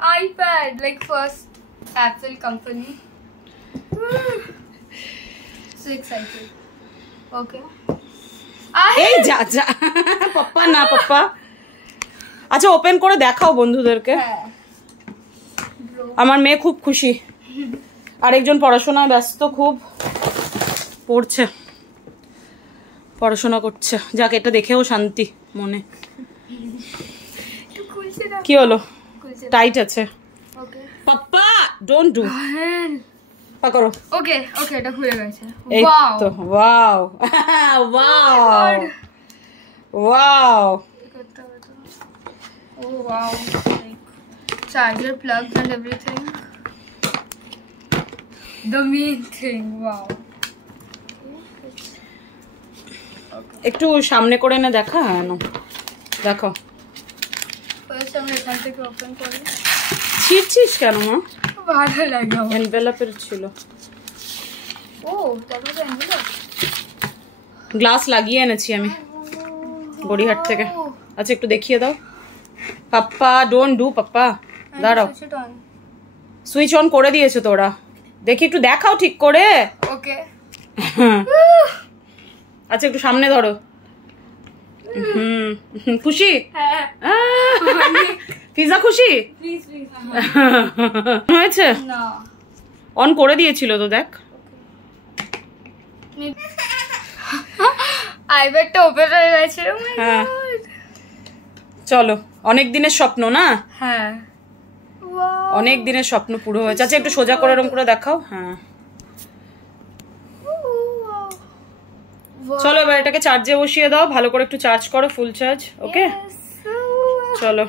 iPad, like first Apple company. So excited. Okay. এই যা যা পাপ্পা না পাপ্পা। আচ্ছা ওপেন করে দেখাও বন্ধুদেরকে। আমার মেয়ে খুব খুশি, আরেকজন পড়াশোনায় ব্যস্ত, খুব পড়ছে, পড়াশোনা করছে। যাক, এটা দেখেও শান্তি মনে। কি হলো? টাইট আছে। পাপ্পা ডোন্ট ডু। পা করো। ওকে ওকে, এটা খুলে গেছে। এই তো wow wow wow. Oh wow, like charger plugs and everything. The main thing, wow. একটু সামনে করে না দেখা না, দেখো। ফার্স্ট আমরা এখান থেকে ওপেন করি। ছিড়ছিস কেন মা? ভালো লাগে। এনভেলপের ছিল। ও তারপর তো এনভেলপ। গ্লাস লাগিয়ে এনেছি আমি গড়িহাট থেকে। আচ্ছা একটু দেখিয়ে দাও। পাপ্পা ডোন্ট ডু পাপ্পা, দাঁড়াও। সুইচ অন করে দিয়েছে তোরা, দেখি একটু দেখাও ঠিক করে। ওকে। আচ্ছা একটু সামনে ধরো। খুশি? হ্যাঁ। পিজা খুশি? Please please. হয়েছে? না, অন করে দিয়েছিল তো, দেখ। আইপ্যাডটা ওপেন হয়ে গেছে। হ্যাঁ চলো, অনেক দিনের স্বপ্ন না? হ্যাঁ, অনেক দিনের স্বপ্ন পুরো হয়েছে। আচ্ছা একটু সোজা করে এরকম করে দেখাও। হ্যাঁ চলো, এবার এটাকে চার্জে বসিয়ে দাও, ভালো করে একটু চার্জ করো, ফুল চার্জ। ওকে চলো।